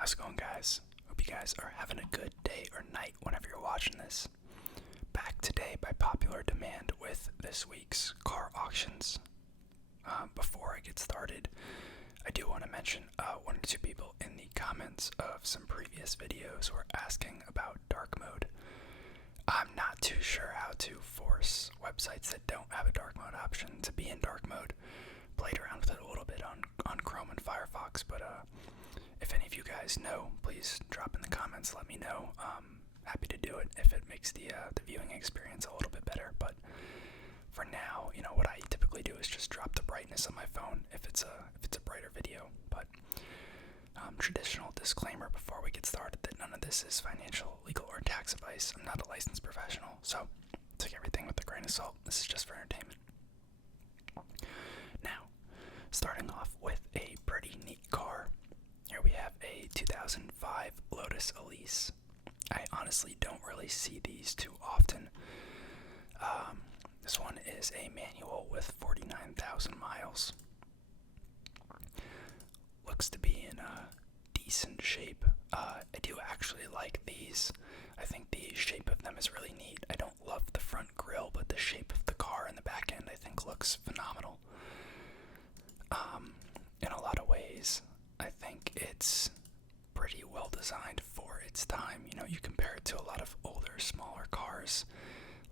How's it going, guys? Hope you guys are having a good day or night whenever you're watching this. Back today by popular demand with this week's car auctions. Before I get started, I do want to mention one or two people in the comments of some previous videos were asking about dark mode. I'm not too sure how to force websites that don't have a dark mode option to be in dark mode. Played around with it a little bit on Chrome and Firefox, but if any of you guys know, please drop in the comments, let me know. Happy to do it if it makes the viewing experience a little bit better, but for now, what I typically do is just drop the brightness on my phone if it's a brighter video. But traditional disclaimer before we get started that none of this is financial, legal, or tax advice. I'm not a licensed professional, so take everything with a grain of salt. This is just for entertainment. Now, starting off with a pretty neat car. Here we have a 2005 Lotus Elise. I honestly don't really see these too often. This one is a manual with 49,000 miles. Looks to be in a decent shape. I do actually like these. I think the shape of them is really neat. I don't love the front grille, but the shape of the car and the back end I think looks phenomenal. In a lot of ways, I think it's pretty well designed for its time. You compare it to a lot of older, smaller cars.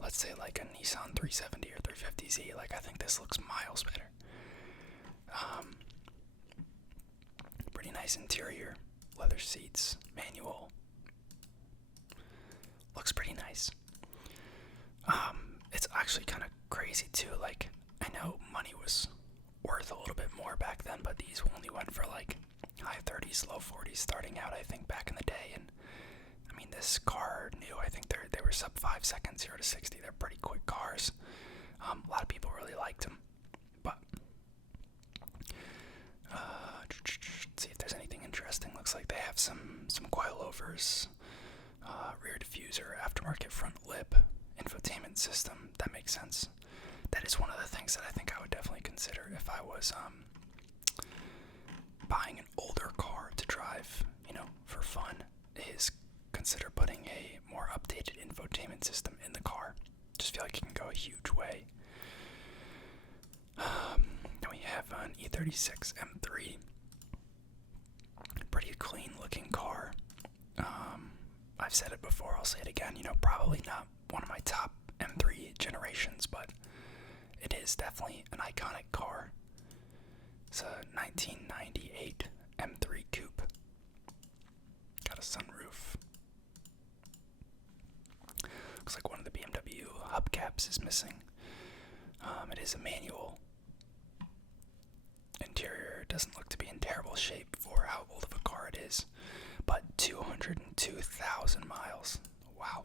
Let's say like a Nissan 370 or 350Z. I think this looks miles better. Pretty nice interior, leather seats, manual. Looks pretty nice. It's actually kind of crazy too. I know money was worth a little bit more back then, but these only went for high 30s, low 40s starting out, I think, back in the day. And I mean, this car new, I think they were sub 5 seconds, 0 to 60. They're pretty quick cars. A lot of people really liked them. But let's see if there's anything interesting. Looks like they have some coilovers, rear diffuser, aftermarket front lip, infotainment system. That makes sense. That is one of the things that I think I would definitely consider if I was buying an older car to drive, for fun, is consider putting a more updated infotainment system in the car. Just feel like it can go a huge way. Then we have an E36 M3. Pretty clean looking car. I've said it before, I'll say it again, probably not one of my top M3 generations, but it is definitely an iconic car. It's a 1998 M3 Coupe. Got a sunroof. Looks like one of the BMW hubcaps is missing. It is a manual. Interior doesn't look to be in terrible shape for how old of a car it is, but 202,000 miles. Wow.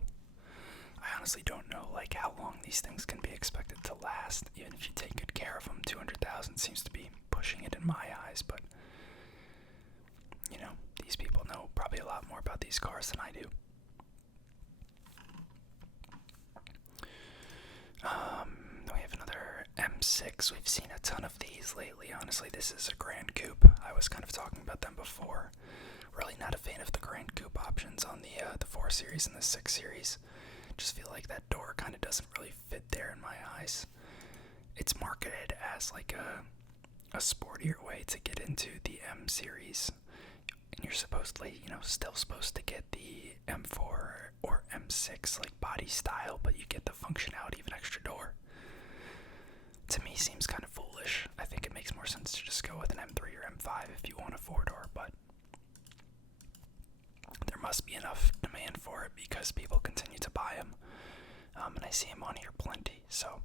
I honestly don't know how long these things can be expected to last, even if you take good care of them. 200,000 seems to be pushing it in my eyes, but these people know probably a lot more about these cars than I do. Then we have another M6. We've seen a ton of these lately. Honestly, this is a Grand Coupe. I was kind of talking about them before. Really not a fan of the Grand Coupe options on the 4 Series and the 6 Series. Just feel like that door kind of doesn't really fit there in my eyes. It's marketed as a sportier way to get into the M Series. And you're supposedly, still supposed to get the M4 or M6 body style, but you get the functionality of an extra door. To me, seems kind of foolish. I think it makes more sense to just go with an M3 or M5 if you want a 4-door, but there must be enough demand for it because people continue to buy them. And I see them on here plenty, so.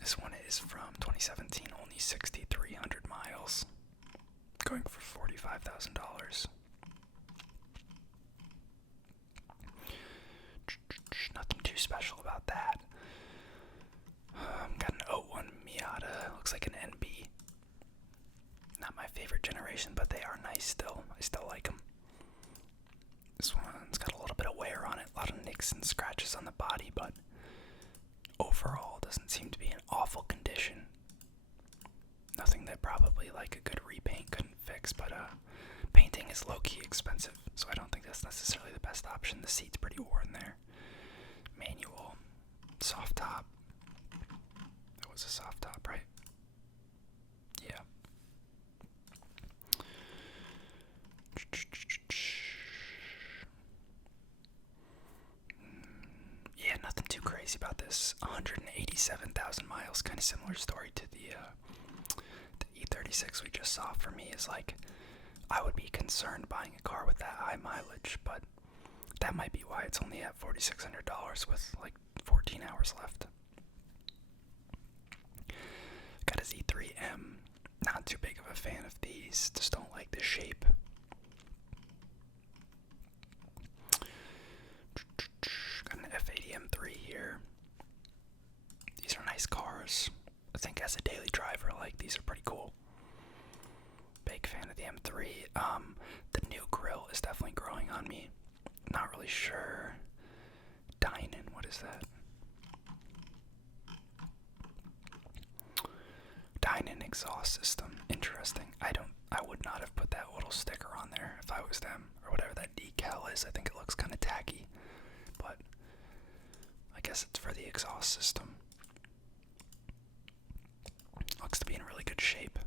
This one is from 2017, only 6,300 miles. Going for $45,000. Nothing too special about that. Got an 01 Miata. Looks like an NB. Not my favorite generation, but they are nice still. I still like them. This one's got a little bit of wear on it. A lot of nicks and scratches on the body, but overall doesn't seem to be in awful condition. Nothing that probably a good repaint couldn't fix, but is low-key expensive, so I don't think that's necessarily the best option. The seat's pretty worn there. Manual, soft top. That was a soft top, right? Yeah. Yeah, nothing too crazy about this. 187,000 miles, kind of similar story to the E36 we just saw. For me, is like, I would be concerned buying a car with that high mileage, but that might be why it's only at $4,600 with like 14 hours left. Got a Z3M. Not too big of a fan of these, just don't like the shape. Got an F80 M3 here. These are nice cars. I think as a daily driver, like, these are pretty cool. Big fan of the M3. The new grille is definitely growing on me. Not really sure. Dinan, what is that? Dinan exhaust system. Interesting. I would not have put that little sticker on there if I was them, or whatever that decal is. I think it looks kind of tacky, but I guess it's for the exhaust system. Looks to be in really good shape.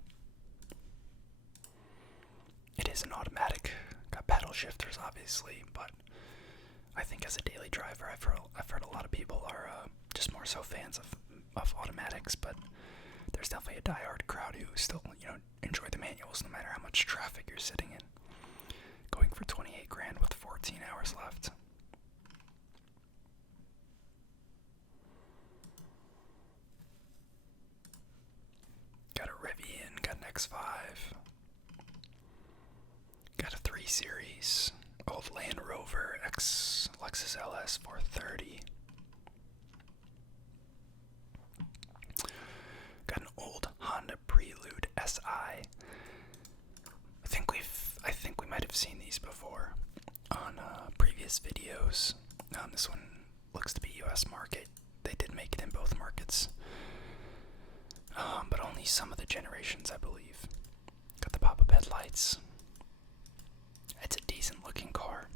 It is an automatic. Got pedal shifters, obviously, but I think as a daily driver, I've heard a lot of people are just more so fans of automatics, but there's definitely a diehard crowd who still, enjoy the manuals no matter how much traffic you're sitting in. Going for 28 grand with 14 hours left. Got a Rivian, got an X5. Got a 3 Series, old Land Rover X Lexus LS 430. Got an old Honda Prelude SI. I think we might have seen these before on previous videos. This one looks to be US market. They did make it in both markets, but only some of the generations, I believe. Got the pop-up headlights. It's a decent looking car.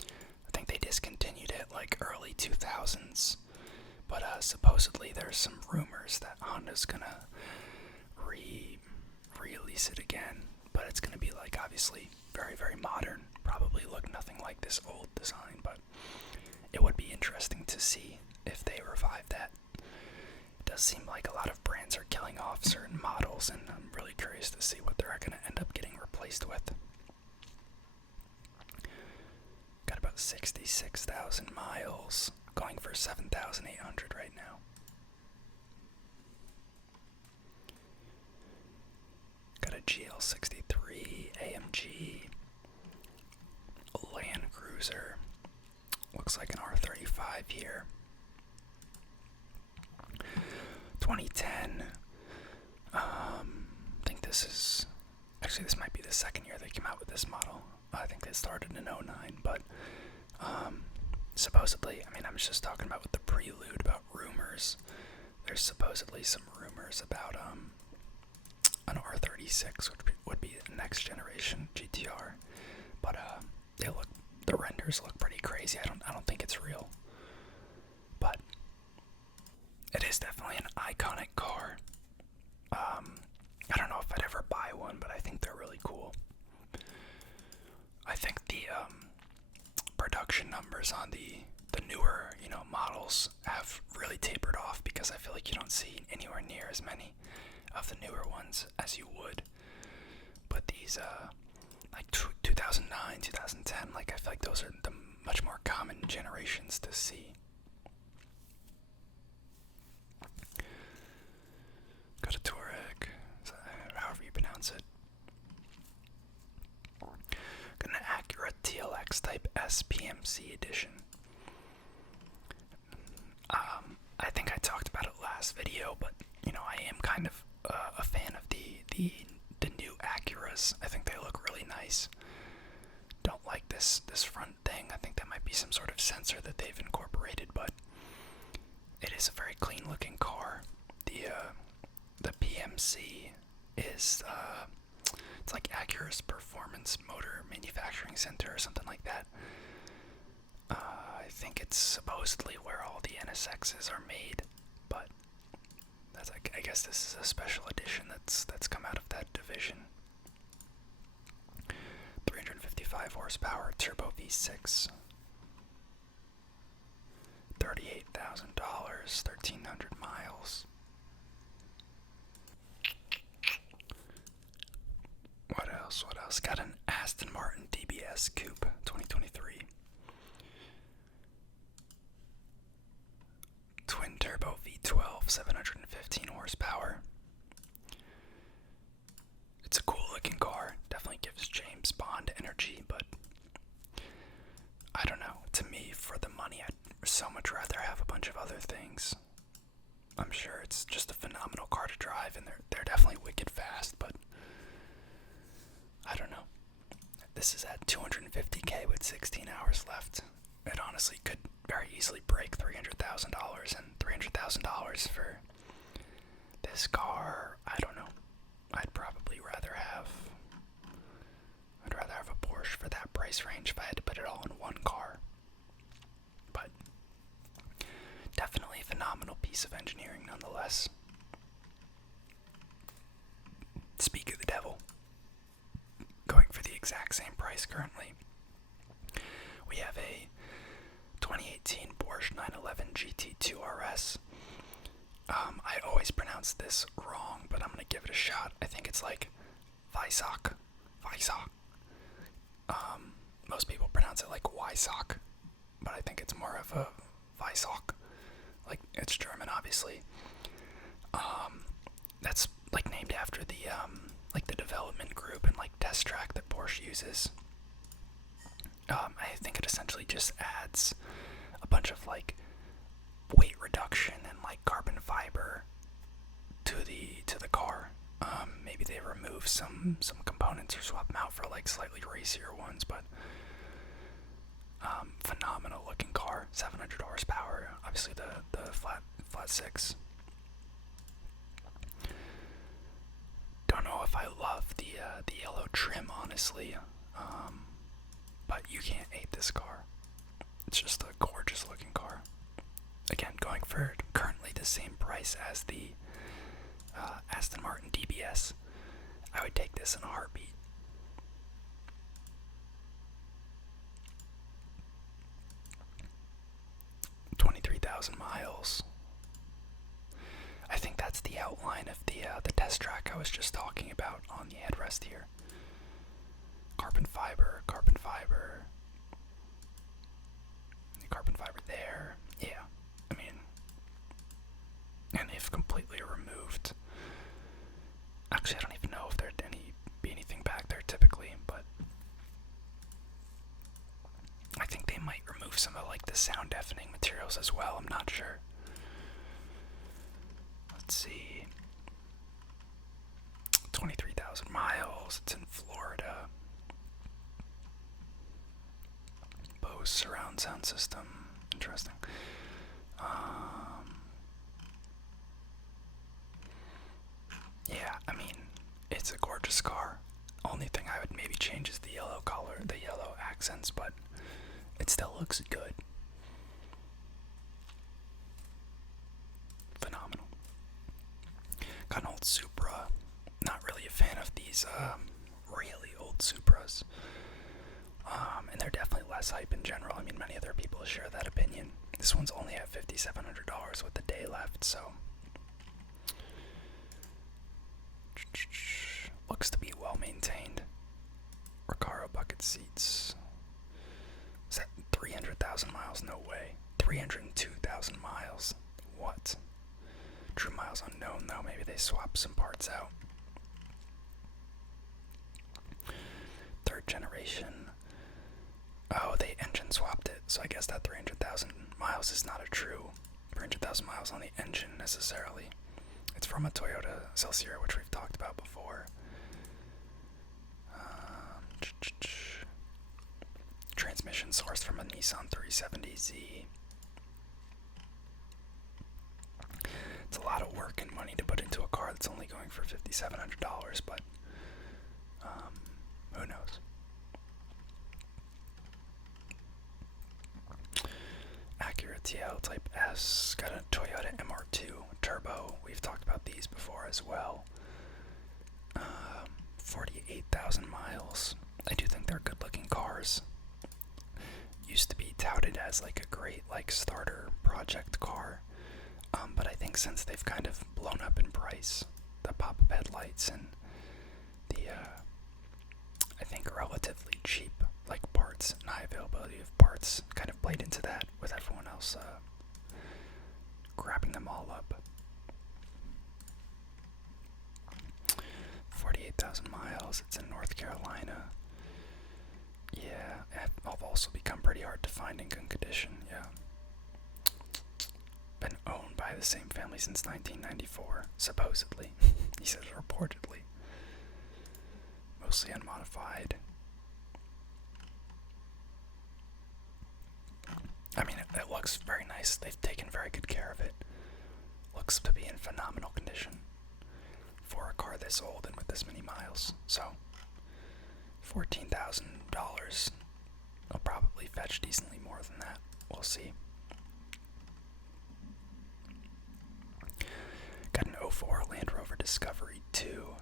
I think they discontinued it like early 2000s. But supposedly there's some rumors that Honda's gonna release it again. But it's gonna be like, obviously, very, very modern. Probably look nothing like this old design, but it would be interesting to see if they revive that. It does seem like a lot of brands are killing off certain models, and I'm really curious to see what they're gonna end up getting replaced with. Got about 66,000 miles. Going for 7,800 right now. Got a GL63 AMG Land Cruiser. Looks like an R35 here. 2010. I think this might be the second year they came out with this model. I think they started in 09, but supposedly, I'm just talking about with the Prelude about rumors. There's supposedly some rumors about an R36, which would be the next generation GTR. But the renders look pretty crazy. I don't think it's real, but it is definitely an iconic car. I don't know if I'd ever buy one, but I think they're really cool. I think the production numbers on the newer, models have really tapered off, because I feel like you don't see anywhere near as many of the newer ones as you would. But these, like 2009, 2010, like, I feel like those are the much more common generations to see. Got a Touareg, however you pronounce it. Got an Acura TLX Type S PMC edition. I think I talked about it last video, but I am kind of a fan of the new Acuras. I think they look really nice. Don't like this front thing. I think that might be some sort of sensor that they've incorporated, but it is a very clean looking car. The PMC is it's like Acura's performance Performance Motor Manufacturing Center or something like that. I think it's supposedly where all the NSXs are made, but I guess this is a special edition that's come out of that division. 355 horsepower turbo V6. $38,000, 1,300 miles. What else? Got an Aston Martin DBS Coupe 2023. Twin turbo V12, 715 horsepower. It's a cool looking car. Definitely gives James Bond energy, but I don't know. To me, for the money, I'd so much rather have a bunch of other things. I'm sure it's just a phenomenal car to drive, and they're definitely wicked fast, but I don't know. This is at $250K with 16 hours left. It honestly could very easily break $300,000, and $300,000 for this car, I don't know. I'd rather have a Porsche for that price range if I had to put it all in one car. But definitely a phenomenal piece of engineering nonetheless. Speak of the devil. Going for the exact same price currently, we have a 2018 Porsche 911 GT2 RS. I always pronounce this wrong, but I'm gonna give it a shot. I think it's like Weissach. Most people pronounce it like Weissach, but I think it's more of a Weissach. Like, it's German, obviously. That's like named after the the development group and like test track that Porsche uses. I think it essentially just adds a bunch of like weight reduction and like carbon fiber to the car. Maybe they remove some components or swap them out for like slightly racier ones, but phenomenal looking car. 700 horsepower. Obviously the flat six. Don't know if I love the yellow trim, honestly, but you can't hate this car. It's just a gorgeous looking car. Again, going for currently the same price as the Aston Martin DBS. I would take this in a heartbeat. $23,000 miles. I think that's the outline of the test track I was just talking about on the headrest here. Carbon fiber there. Yeah, I mean, and they've completely removed. Actually, I don't even know if there'd be anything back there typically, but I think they might remove some of like the sound deafening materials as well. I'm not sure. Let's see. 23,000 miles. It's in Florida. Bose surround sound system. Interesting. Yeah, I mean, it's a gorgeous car. Only thing I would maybe change is the yellow color, the yellow accents, but it still looks good. Phenomenal. Got an old Supra. Not really a fan of these really old Supras. And they're definitely less hype in general. I mean, many other people share that opinion. This one's only at $5,700 with the day left, so looks to be well maintained. Recaro bucket seats. Is that 300,000 miles? No way. 302,000 miles. What? True miles unknown, though. Maybe they swapped some parts out. Third generation. Oh, they engine swapped it, so I guess that 300,000 miles is not a true 300,000 miles on the engine necessarily. It's from a Toyota Celsior, which we've talked about before. Transmission sourced from a Nissan 370Z. It's a lot of work and money to put into a car that's only going for $5,700, but who knows? TL Type S. Got a Toyota MR2 Turbo. We've talked about these before as well. 48,000 miles. I do think they're good-looking cars. Used to be touted as like a great like starter project car, but I think since they've kind of blown up in price, the pop-up headlights and the I think relatively cheap like parts and high availability of parts kind of played into that with everyone else grabbing them all up. 48,000 miles. It's in North Carolina. Yeah, I've also become pretty hard to find in good condition. Yeah. Been owned by the same family since 1994, supposedly. He says reportedly. Mostly unmodified. I mean, it looks very nice. They've taken very good care of it. Looks to be in phenomenal condition for a car this old and with this many miles. So, $14,000. I'll probably fetch decently more than that. We'll see. Got an 04 Land Rover Discovery 2.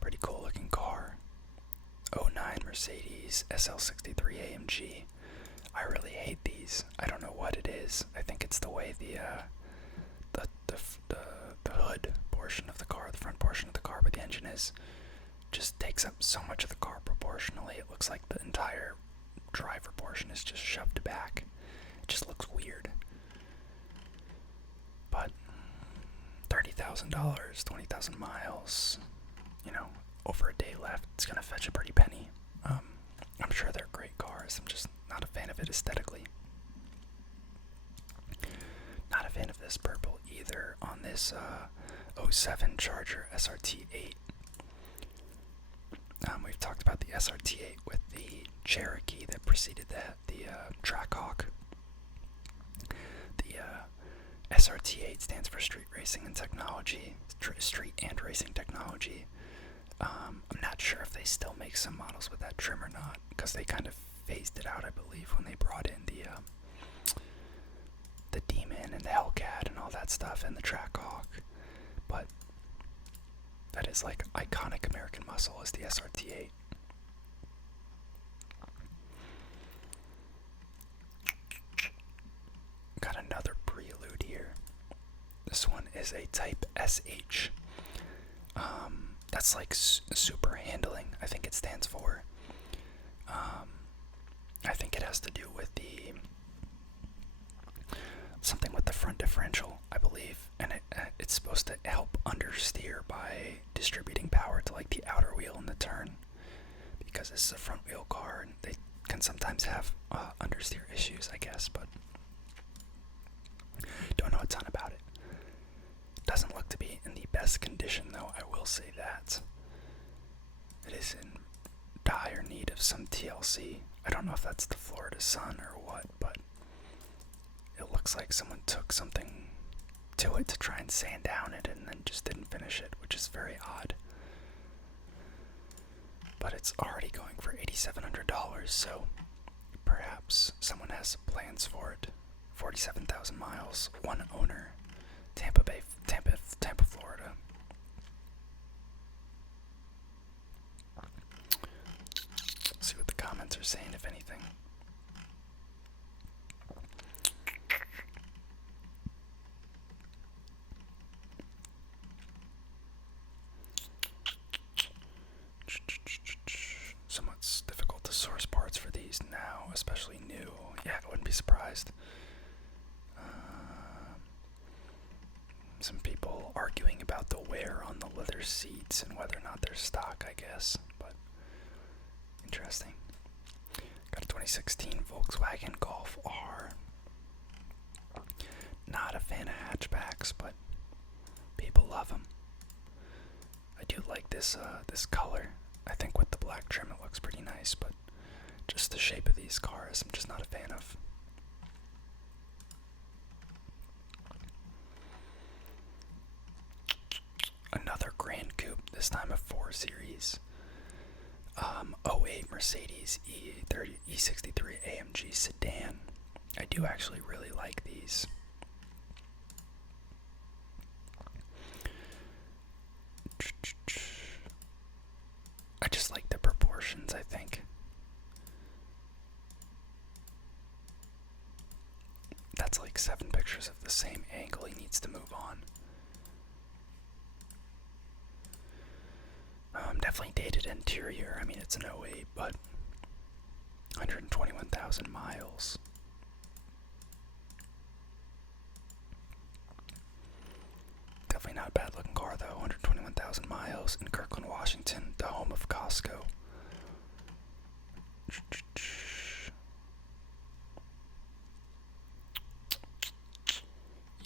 Pretty cool looking car. 09 Mercedes SL63 AMG. I really hate these. I don't know what it is. I think it's the way the hood portion of the car, the front portion of the car where the engine is, just takes up so much of the car proportionally. It looks like the entire driver portion is just shoved back. It just looks weird. But $30,000, 20,000 miles, you know, over a day left, it's gonna fetch a pretty penny. I'm sure they're great cars. I'm just not a fan of it aesthetically. Not a fan of this purple either on this 07 Charger SRT8. We've talked about the SRT8 with the Cherokee that preceded that, the Trackhawk. The SRT8 stands for Street Racing and Technology, Street and Racing Technology. I'm not sure if they still make some models with that trim or not, because they kind of phased it out, I believe, when they brought in the Demon and the Hellcat and all that stuff and the Trackhawk. But that is like iconic American muscle is the SRT8. Got another Prelude here. This one is a Type SH. That's like super handling, I think it stands for. I think it has to do with something with the front differential, I believe, and it's supposed to help understeer by distributing power to like the outer wheel in the turn, because this is a front wheel car and they can sometimes have understeer issues, I guess, but don't know a ton about it. Doesn't look to be in the best condition though, I will say that. It is in dire need of some TLC. I don't know if that's the Florida sun or what, but it looks like someone took something to it to try and sand down it and then just didn't finish it, which is very odd. But it's already going for $8,700, so perhaps someone has plans for it. 47,000 miles, one owner, Tampa, Florida. Let's see what the comments are saying, if anything. Somewhat difficult to source parts for these now, especially new. Yeah, I wouldn't be surprised. Some people arguing about the wear on the leather seats and whether or not they're stock, I guess, but interesting. Got a 2016 Volkswagen Golf R. Not a fan of hatchbacks, but people love them. I do like this color. I think with the black trim it looks pretty nice, but just the shape of these cars I'm just not a fan of. Another Grand Coupe, this time a 4 Series. 08 Mercedes E63 AMG sedan. I do actually really like these. I just like the proportions, I think. That's like 7 pictures of the same angle. He needs to move on. Definitely dated interior. I mean, it's an '08, but 121,000 miles. Definitely not a bad looking car though. 121,000 miles in Kirkland, Washington, the home of Costco.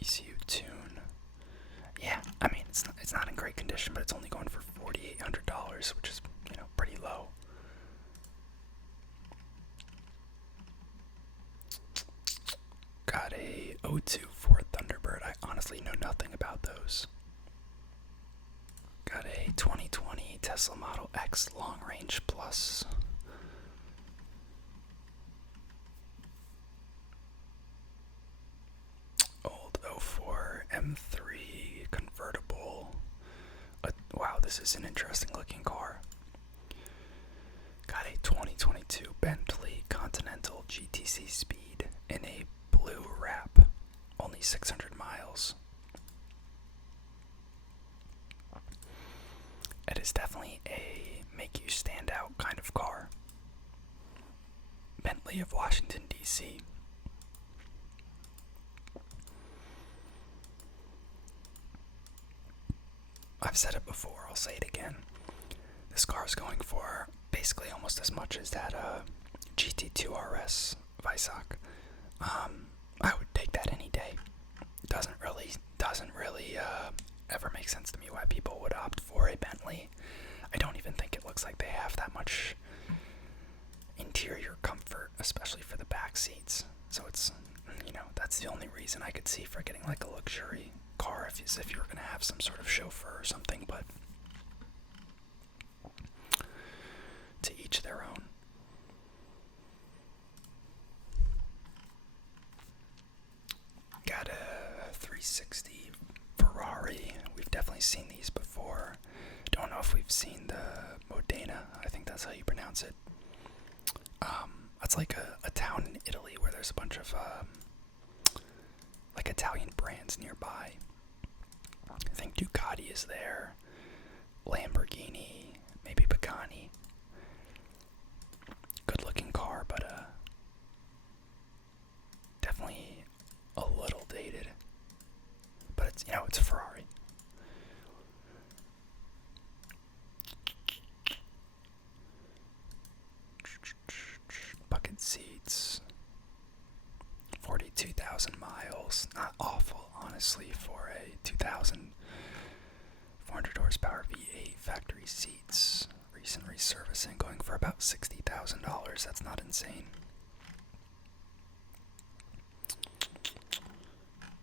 ECU tune. Yeah, I mean it's not in great condition, but it's only going for $4,800, which is, pretty low. Got a '02 Ford Thunderbird. I honestly know nothing about those. Got a 2020 Tesla Model X Long Range Plus. Old '04 M3 convertible. Wow, this is an interesting looking car. Got a 2022 Bentley Continental GTC Speed in a blue wrap. Only 600 miles. It is definitely a make you stand out kind of car. Bentley of Washington, D.C. I've said it before, I'll say it again. This car is going for basically almost as much as that GT2 RS Weissach. I would take that any day. Doesn't really ever make sense to me why people would opt for a Bentley. I don't even think it looks like they have that much interior comfort, especially for the back seats. So it's, that's the only reason I could see for getting like a luxury car if you were going to have some sort of chauffeur or something, but to each their own. Got a 360 Ferrari. We've definitely seen these before. Don't know if we've seen the Modena. I think that's how you pronounce it. That's like a town in Italy where there's a bunch of like Italian brands nearby. I think Ducati is there, Lamborghini, maybe Pagani. Good looking car, but definitely a little dated. But it's, it's a Ferrari. Bucket seats. 42,000 miles. Not awful, honestly, for a 2,400 horsepower V8. Factory seats. Recent resurfacing, going for about $60,000. That's not insane.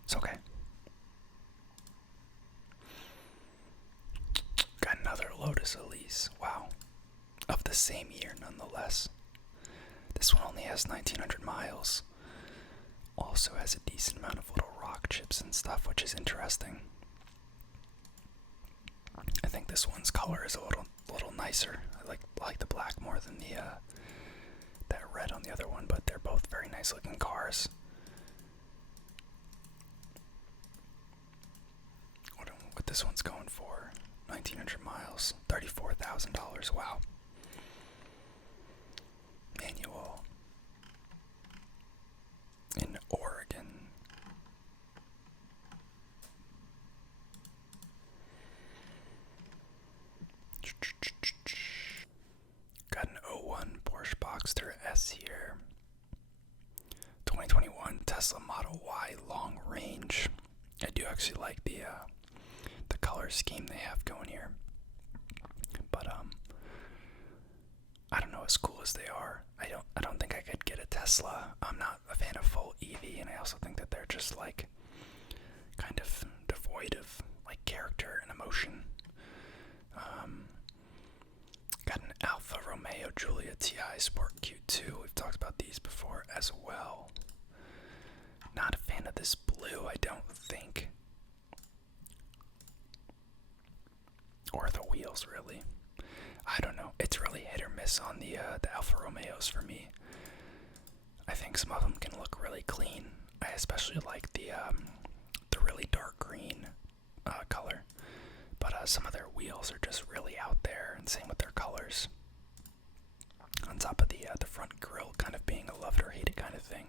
It's okay. Got another Lotus Elise. Wow. Of the same year, nonetheless. This one only has 1,900 miles. Also has a decent amount of little rock chips and stuff, which is interesting. I think this one's color is a little nicer. I like the black more than the that red on the other one, but they're both very nice looking cars. What this one's going for? 1,900 miles, $34,000. Wow. Manual. In Oregon. Got an '01 Porsche Boxster S here. 2021 Tesla Model Y Long Range. I do actually like the color scheme they have going here. But I don't know, as cool as they are, I don't think I could get a Tesla. I'm not a fan of full EV, and I also think that they're just like kind of devoid of like character and emotion. Got an Alfa Romeo Giulia TI Sport Q2. We've talked about these before as well. don't think. Or the wheels, really. I don't know. It's really hit or miss on the Alfa Romeos for me. I think some of them can look really clean. I especially like the really dark green color. But some of their wheels are just really out there, and same with their colors. On top of the front grille kind of being a love it or hate it kind of thing.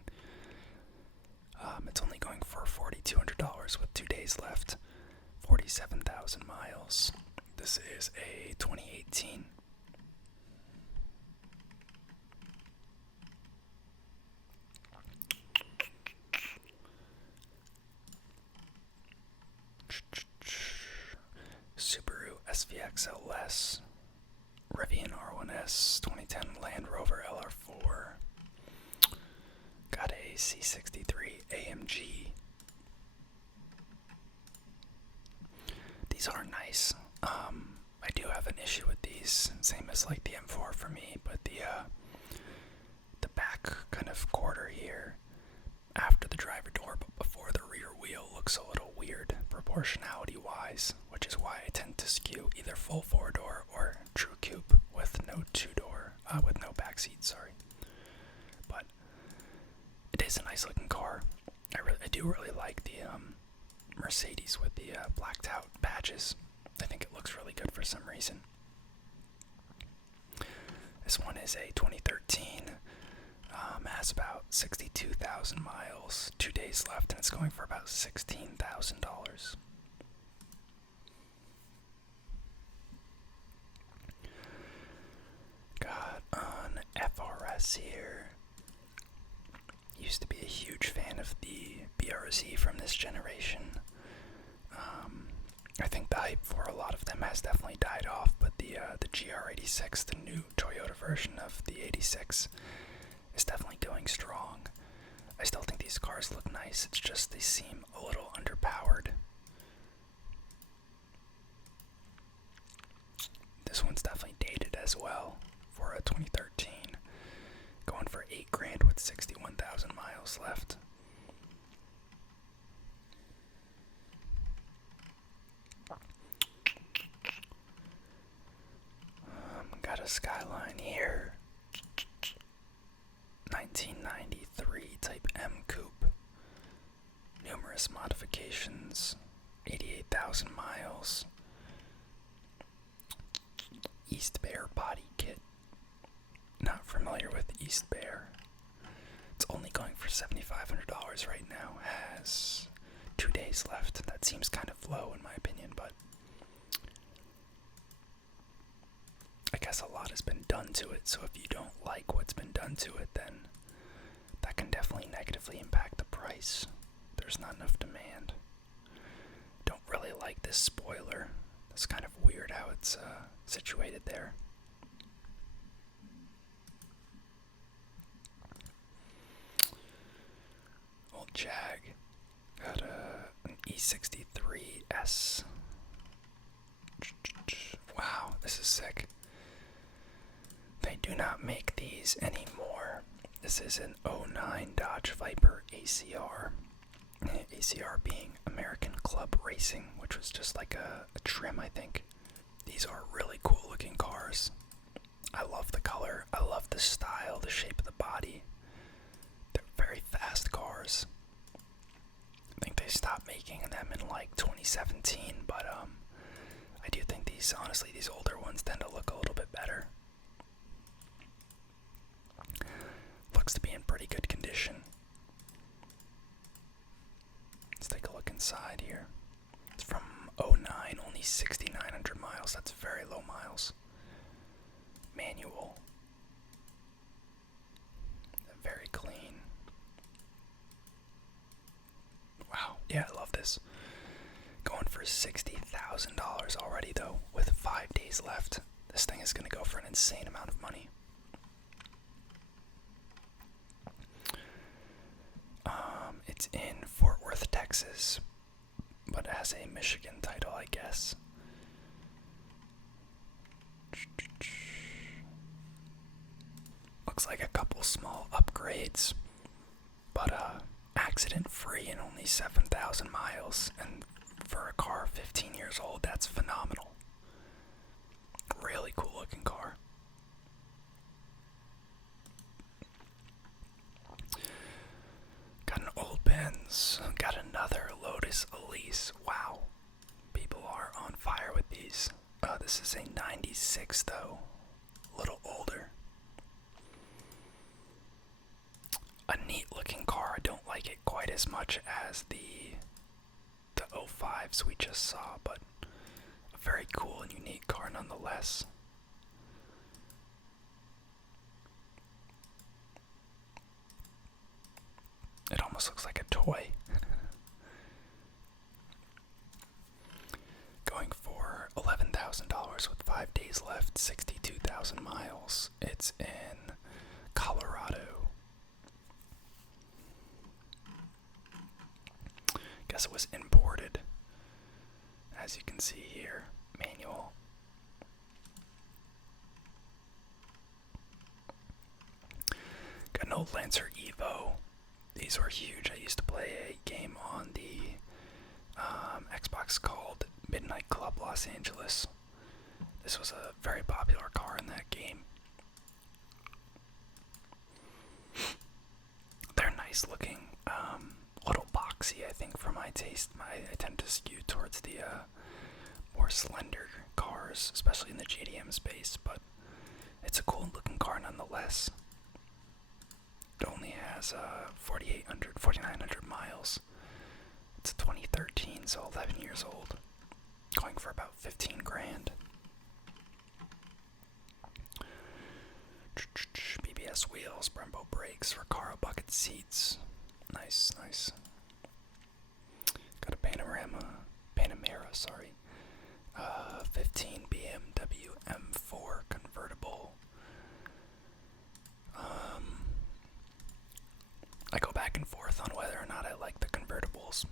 It's only going for $4,200 with 2 days left. 47,000 miles. This is a 2018. Subaru SVX LS, Rivian R1S, 2010 Land Rover LR4, got a C63 AMG. These are nice. I do have an issue with these, same as like the M4 for me, but the back kind of quarter here after the driver door but before the rear wheel looks a little weird proportionality wise, which is why I tend to skew either full 4-door or true coupe with no 2-door, with no back seat, sorry. But it is a nice looking car. I do really like the Mercedes with the blacked out badges. I think it looks really good for some reason. This one is a 2013, has about 62,000 miles, 2 days left, and it's going for about $16,000. Got an FRS here. Used to be a huge fan of the BRZ from this generation. I think the hype for a lot of them has definitely died off, but the GR86, the new Toyota version of the 86, is definitely going strong. I still think these cars look nice, it's just they seem a little underpowered. This one's definitely dated as well for a 2013, going for $8,000 with 61,000 miles left. Got a Skyline here, 1993 Type M Coupe, numerous modifications, 88,000 miles, East Bear body kit, not familiar with East Bear. It's only going for $7,500 right now, has 2 days left. That seems kind of low in my opinion, but I guess a lot has been done to it, so if you don't like what's been done to it, then that can definitely negatively impact the price. There's not enough demand. Don't really like this spoiler. It's kind of weird how it's situated there. Old Jag. Got an E63S. Wow, this is sick. They do not make these anymore. This is an 09 Dodge Viper ACR. ACR being American Club Racing, which was just like a trim, I think. These are really cool looking cars. I love the color. I love the style, the shape of the body. They're very fast cars. I think they stopped making them in like 2017, but I do think these, honestly, these older ones tend to look a little bit better. Looks to be in pretty good condition. Let's take a look inside here. It's from 09, only 6,900 miles. That's very low miles. Manual. Very clean. Wow, yeah, I love this. Going for $60,000 already though, with 5 days left. This thing is going to go for an insane amount of money. It's in Fort Worth, Texas, but it has a Michigan title, I guess. Looks like a couple small upgrades, but accident free and only 7,000 miles. And for a car 15 years old, that's phenomenal. Really cool looking car. Got an old Benz. Got another Lotus Elise. Wow. People are on fire with these. This is a 96 though. A little older. A neat looking car. I don't like it quite as much as the 05s we just saw, but a very cool and unique car nonetheless. It almost looks like a toy. Going for $11,000 with 5 days left, 62,000 miles. It's in Colorado. Guess it was imported. As you can see here, manual. Got an old Lancer Evo. These were huge. I used to play a game on the Xbox called Midnight Club Los Angeles. This was a very popular car in that game. They're nice looking. A little boxy, I think, for my taste. I tend to skew towards the more slender cars, especially in the JDM space, but it's a cool looking car nonetheless. It only has 4,900 miles. It's a 2013, so 11 years old. Going for about 15 grand. BBS wheels, Brembo brakes, Recaro bucket seats. Nice, nice. Got a Panamera, sorry. 15 BMW M4 convertible. I go back and forth on whether or not I like the convertibles.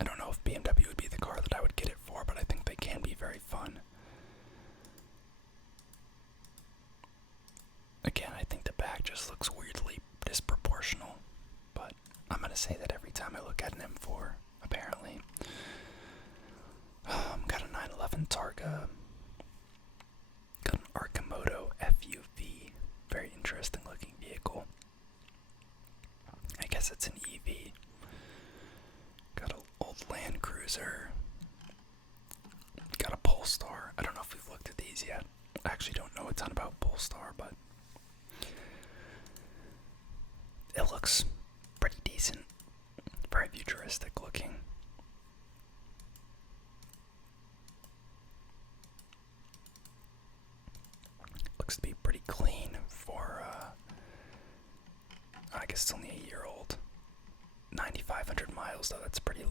I don't know if BMW would be the car that I would get it for, but I think they can be very fun. Again, I think the back just looks weirdly disproportional, but I'm going to say that every time I look at an M4, apparently. Got a 911 Targa. Got an Arcimoto FUV. Very interesting looking vehicle. I guess it's an EV. Got an old Land Cruiser. Got a Polestar. I don't know if we've looked at these yet. I actually don't know a ton about Polestar, but it looks pretty decent. Very futuristic looking. Looks to be pretty clean for, I guess it's only a year old. 9,500 miles though, that's pretty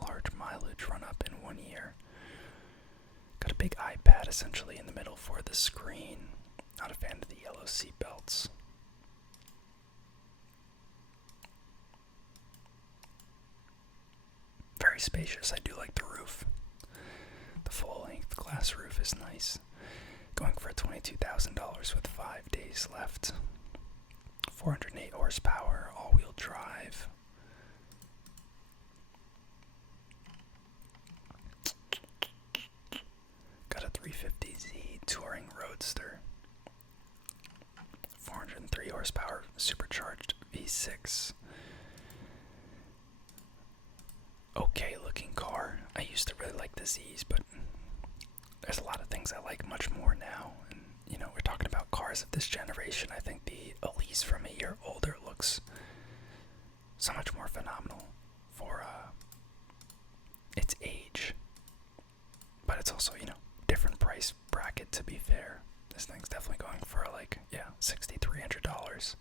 large mileage run up in 1 year. Got a big iPad essentially in the middle for the screen. Not a fan of the yellow seat belts. Very spacious. I do like the roof. The full-length glass roof is nice. Going for $22,000 with 5 days left. 408 horsepower, all-wheel drive. Got a 350Z Touring Roadster. 403 horsepower, supercharged V6. Okay looking car. I used to really like the Z's, but there's a lot of things I like much more now. And, you know, we're talking about cars of this generation. I think the Elise from a year older looks so much more phenomenal for its age. But it's also, you know, different price bracket to be fair. This thing's definitely going for like, yeah, $6,300.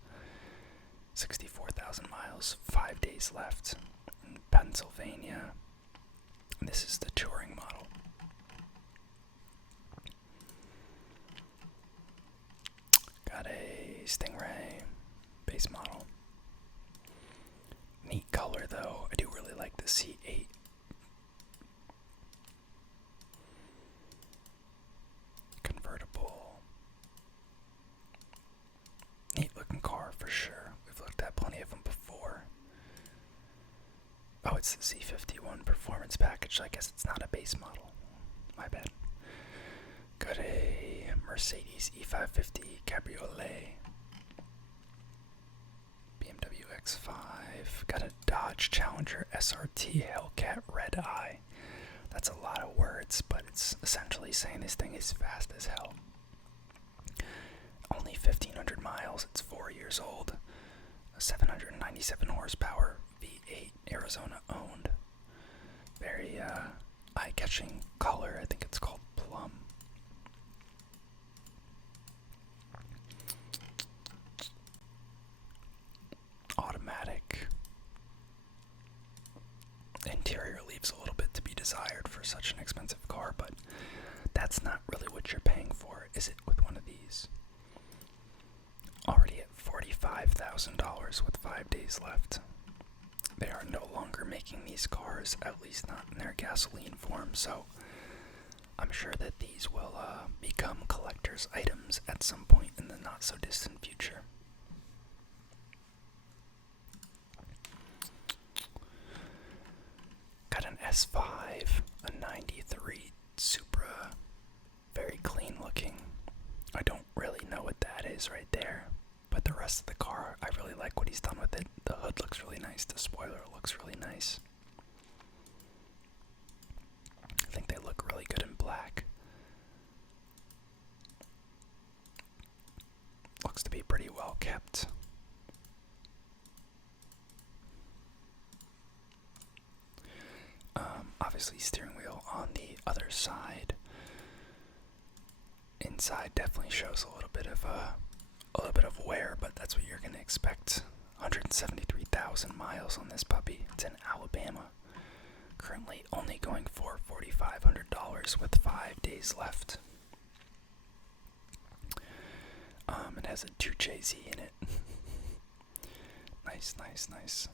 64,000 miles, 5 days left in Pennsylvania. And this is the touring model. Got a Stingray base model. Neat color though. I do really like the C8. Convertible. Neat it's the C51 performance package. I guess it's not a base model. My bad. Got a Mercedes E550 Cabriolet. BMW X5. Got a Dodge Challenger SRT Hellcat Red Eye. That's a lot of words, but it's essentially saying this thing is fast as hell. Only 1,500 miles. It's 4 years old. 797 horsepower, V8, Arizona owned. Very eye-catching color. I think it's called plum. Automatic. Interior leaves a little bit to be desired for such an expensive car, but that's not really what you're paying for, is it, with one of these? Already at $45,000 with 5 days left. They are no longer making these cars, at least not in their gasoline form, so I'm sure that these will become collector's items at some point in the not-so-distant future. Got an S5, a 93 Supra, very clean looking. I don't really know what that is right there, but the rest of the car, I really like what he's done with it. The hood looks really nice, the spoiler looks really nice. I think they look really good in black. Looks to be pretty well kept. Obviously steering wheel on the other side. Inside definitely shows a little bit of wear, but that's what you're gonna expect. 173,000 miles on this puppy. It's in Alabama. Currently only going for $4,500 with 5 days left. It has a 2JZ in it. Nice, nice, nice.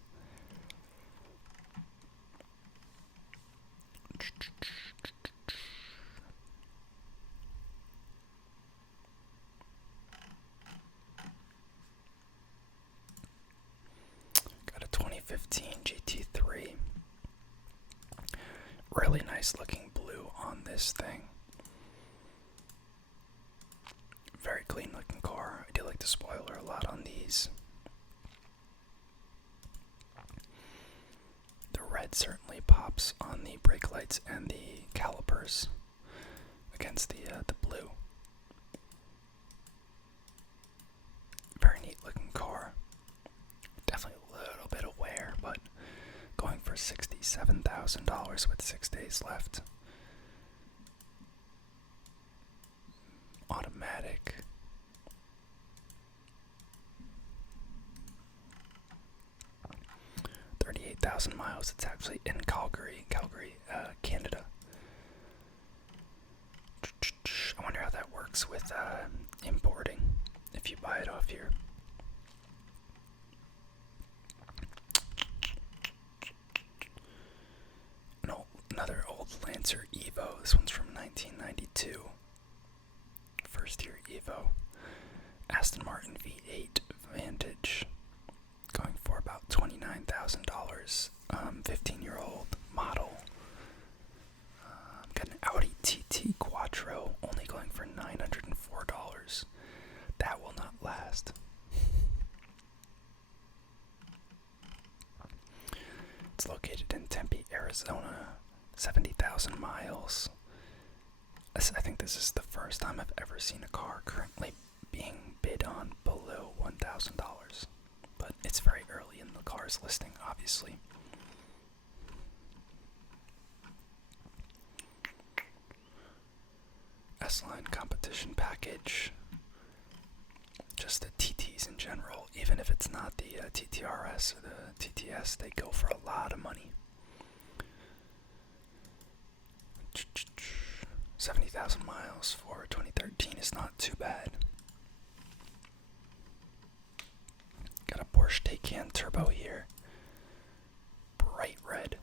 Got a 2015 GT3. Really nice looking blue on this thing. Very clean looking car. I do like the spoiler a lot on these. The red certainly pops on the brake lights and the calipers against the blue. Very neat looking car. Definitely a little bit of wear, but going for $67,000 with 6 days left. Automatic. $38,000 miles. It's actually in Calgary, Canada. I wonder how that works with importing if you buy it off here. Another old Lancer Evo. This one's from 1992. First year Evo. Aston Martin V8 Vantage. Going for about $29,000. 15-year-old model. Got an Audi TT Quattro. Only going for $904. That will not last. It's located in Tempe, Arizona. 70,000 miles. I think this is the first time I've ever seen a car currently being bid on below $1,000. But it's very early in the car's listing, obviously. S-Line competition package. Just the TTs in general, even if it's not the TTRS or the TTS, they go for a lot of money. 70,000 miles for 2013 is not too bad. Got a Porsche Taycan Turbo here. Bright red.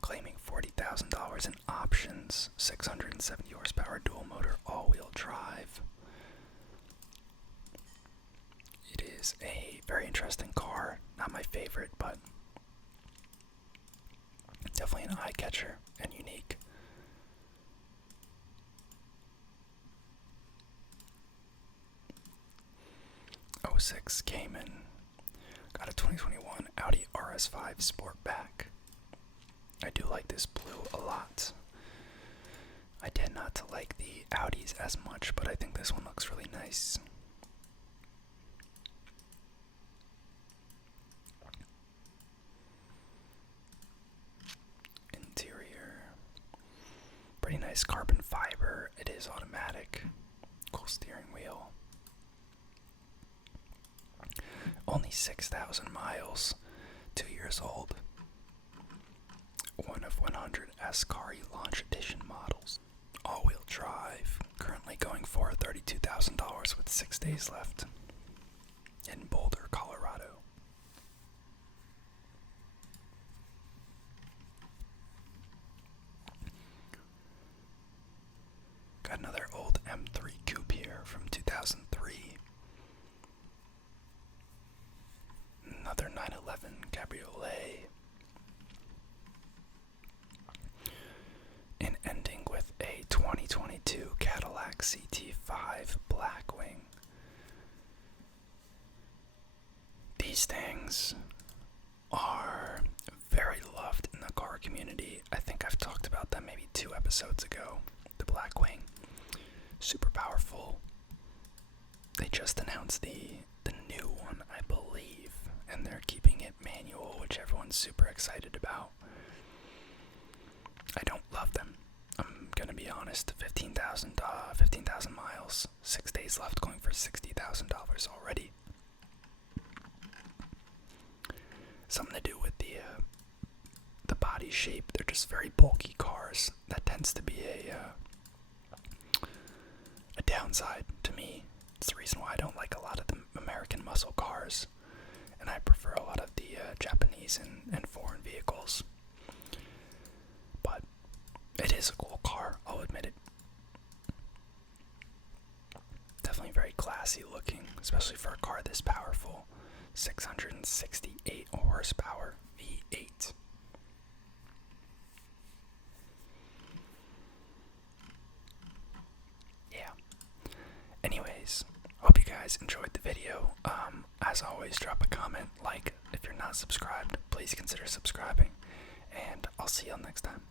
Claiming $40,000 in options. 670 horsepower dual motor all-wheel drive. It is a very interesting car. Not my favorite, but eye-catcher and unique. '06 Cayman. Got a 2021 Audi RS5 Sportback. I do like this blue a lot. I tend not to like the Audis as much, but I think this one looks really nice. Interior. Pretty nice carbon fiber. It is automatic. Cool steering wheel. Only 6,000 miles. 2 years old. One of 100 Ascari Launch Edition models. All-wheel drive. Currently going for $32,000 with 6 days left. In Boulder, Colorado. Got another old M3 coupe here from 2003. Another 911 Cabriolet. And ending with a 2022 Cadillac CT5 Blackwing. These things are very loved in the car community. I think I've talked about them maybe 2 episodes ago. The Blackwing. Super powerful. They just announced the new one, I believe, and they're keeping it manual, which everyone's super excited about. I don't love them. I'm gonna be honest. 15,000 miles, 6 days left, going for $60,000 already. Something to do with the body shape. They're just very bulky cars. That tends to be a downside to me. It's the reason why I don't like a lot of the American muscle cars, and I prefer a lot of the Japanese and foreign vehicles. But it is a cool car, I'll admit it. Definitely very classy looking, especially for a car this powerful. 668 horsepower V8. Yeah. Anyways, hope you guys enjoyed the video. As always, drop a comment, like. If you're not subscribed, please consider subscribing, and I'll see y'all next time.